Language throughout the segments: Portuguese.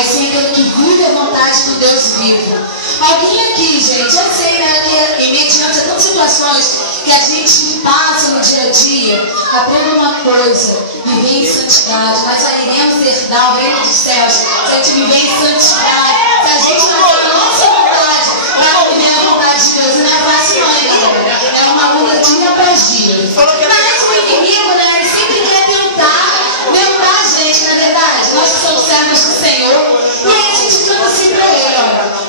mas sim aquele que vive a vontade do Deus vivo. Alguém aqui, gente, eu sei, né, que mediante a tantas situações que a gente passa no dia a dia, aprenda uma coisa: viver em santidade. Nós já iremos herdar o reino dos céus se a gente viver em santidade, se a gente fazer a nossa vontade para viver a vontade de Deus. Não é fácil, não, galera. É uma luta dia após dia. Mas o inimigo, né, ele sempre quer tentar a gente, na verdade. Nós que somos servos do Senhor, e aí a gente canta assim para ele, ó: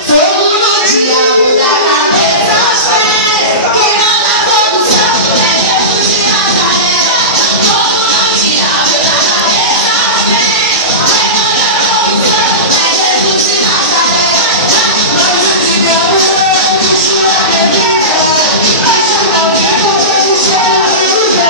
fogo no diabo da cabeça aos pés, que anda todo santo, é Jesus de Nazaré. Fogo no diabo da cabeça aos pés, que anda todo santo, é Jesus de Nazaré. Mas o diabo não puxa a bebida, mas o maldito puxa a bebida.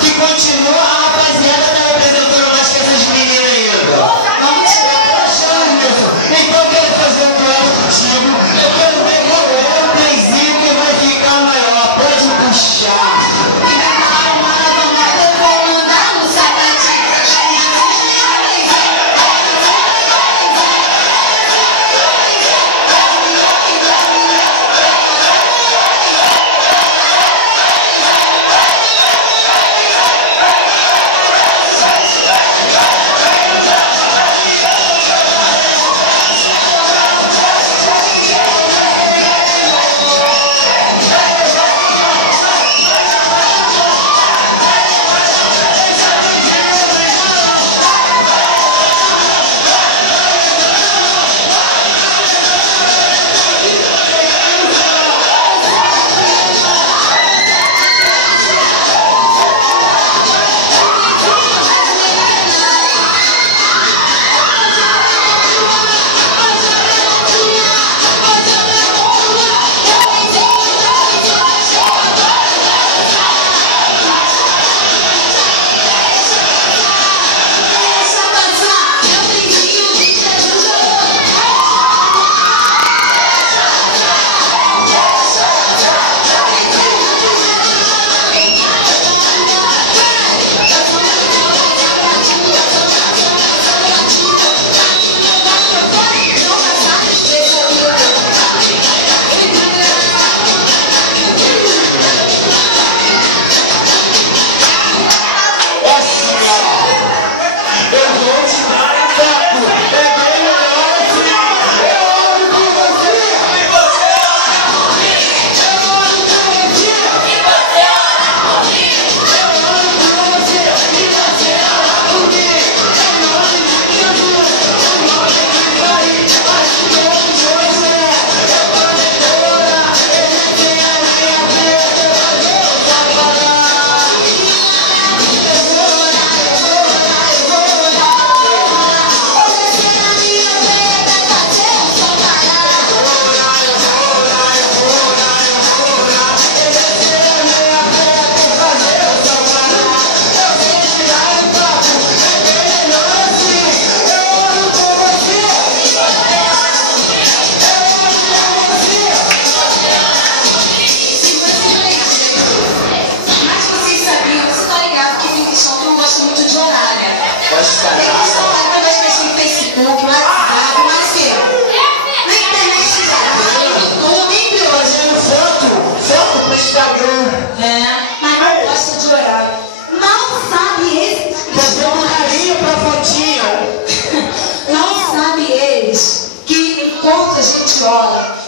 Que continua a rapaziada tá representando mais que essas meninas ainda. Vamos chegar achando isso. Então eu quero fazer um duelo contigo. Eu quero ver qual é o playzinho que vai ficar maior. Pode puxar. Eu vou mandar no sapatinho.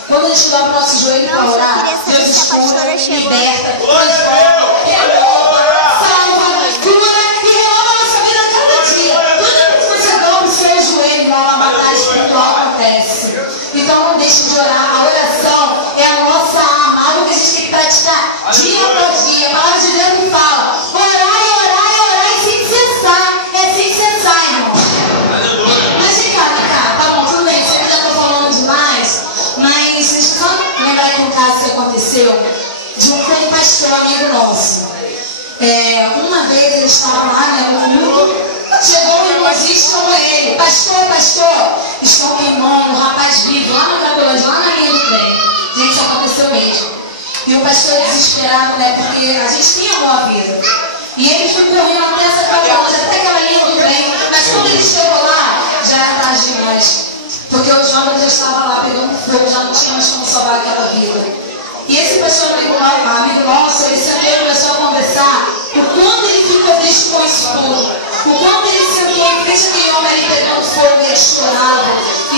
Quando a gente dobra o nosso joelho para orar, Deus escuta, liberta, transforma, salva, cura e renova a nossa vida cada dia. Toda vez que você dobra o seu joelho, uma batalha espiritual acontece. Então não deixe de orar. A oração é a nossa arma, algo que a gente tem que praticar dia após dia. de um pastor amigo nosso. Uma vez ele estava lá, né, no culto, chegou um irmãozinho e chamou ele: pastor, estou com um irmão, um rapaz vivo lá no Cracolândia, lá na linha do trem. Gente, isso aconteceu mesmo. E o pastor desesperado, né, porque a gente tinha uma vida. E ele foi correndo até essa Cracolândia, até aquela linha do trem, mas quando ele chegou lá, já era tarde demais. Porque o jovem já estava lá pegando fogo, já não tinha mais como salvar aquela vida. E esse pastor amigo nosso, ele sentou e começou a conversar o quanto ele ficou triste com isso tudo. O quanto ele sentou em frente àquele homem ali pegando fogo, e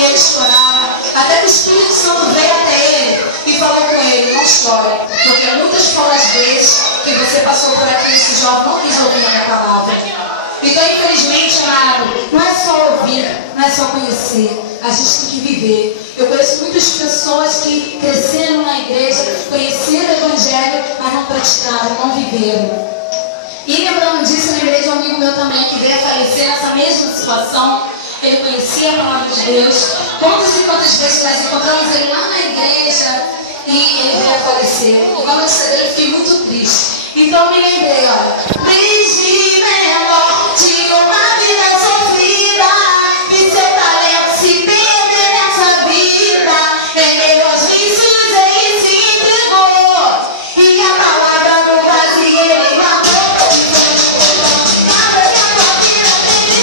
ele chorava. Até que o Espírito Santo veio até ele e falou com ele: não chore, porque muitas foram as vezes que você passou por aqui e esse jovem não quis ouvir a minha palavra. Então, infelizmente, amado, não é só ouvir, não é só conhecer, a gente tem que viver. Eu conheço muitas pessoas que cresceram na igreja, conheceram o Evangelho, mas não praticaram, não viveram. E lembrando disso, eu lembrei de um amigo meu também que veio a falecer nessa mesma situação. Ele conhecia a palavra de Deus. Quantas e quantas vezes nós encontramos ele lá na igreja e ele veio a falecer. E quando eu recebi, eu fiquei muito triste. Então eu me lembrei, olha, desde menor tinha uma vida sofrida e seu talento se perder nessa vida. Em meio aos vícios ele se entregou e a palavra no vazio ele guardou. Nada que a tua vida tem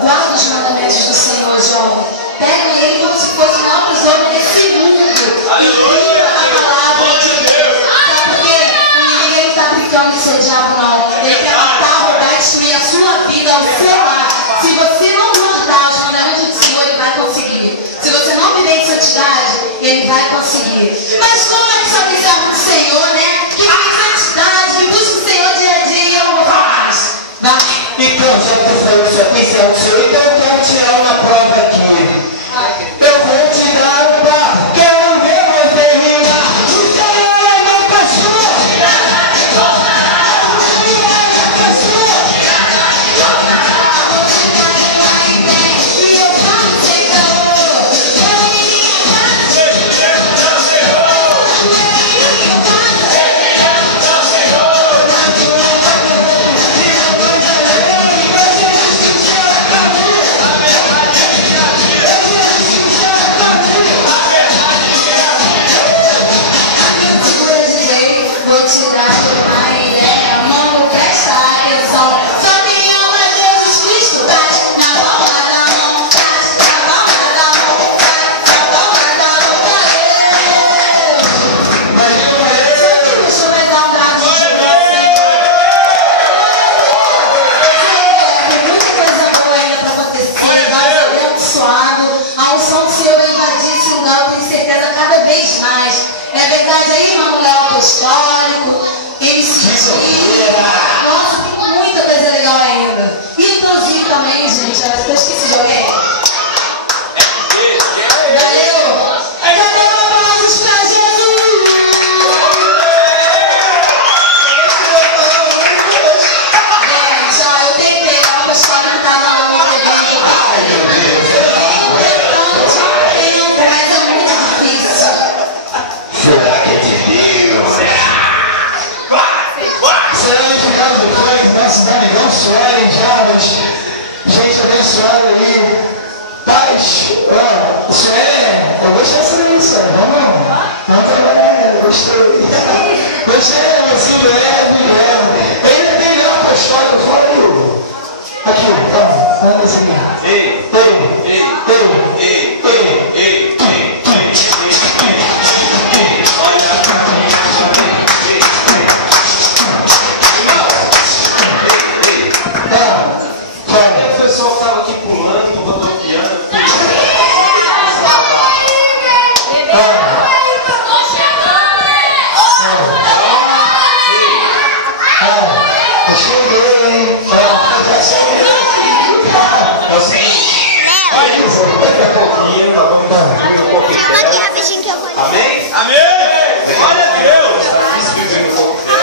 guarda os mandamentos do Senhor, jovem. Pega ele como se fosse o maior tesouro desse mundo. Aleluia! A palavra de Deus. Sabe por quê? O inimigo está brincando de ser diabo, não. Ele quer matar, roubar e destruir a sua vida, o seu lar. Se você não guardar os mandamentos do Senhor, ele vai conseguir. Se você não viver em santidade, ele vai conseguir. Mas como é que só tem servo do Senhor, né? Que vive em santidade, que busca o Senhor dia a dia, eu não vou falar mais. Vai. Então, já que você falou que só tem servo do Senhor, então eu quero tirar uma prova aqui. Eu vou te dar um papo. Quero ver você rimar. O Senhor é meu pastor. É verdade aí, irmão Léo Apostólico, nossa, tem muita coisa legal ainda. E o Tonzinho também, gente, eu esqueci de alguém. Valeu! Cadê uma aplausos pra Jesus? Gente, ó, eu tentei, o Apostólico tá na TV. Mas é muito difícil. Será que é de Deus? Será que o caso do Frank, nossa cidade não chorem, jovens, gente abençoada aí, paz, isso eu gostei dessa missa, vamos trabalhar, gostei, assim, leve, ainda tem Léo Apostólico fora do, aqui, vamos nesse aqui, ei, o pessoal estava aqui pulando, rodopiando. É o seguinte, olha, eu vou daqui a pouquinho, nós vamos dar um pouquinho. Calma aqui rapidinho que eu vou. Amém? Amém! Glória a Deus! Está aqui escrevendo um pouco.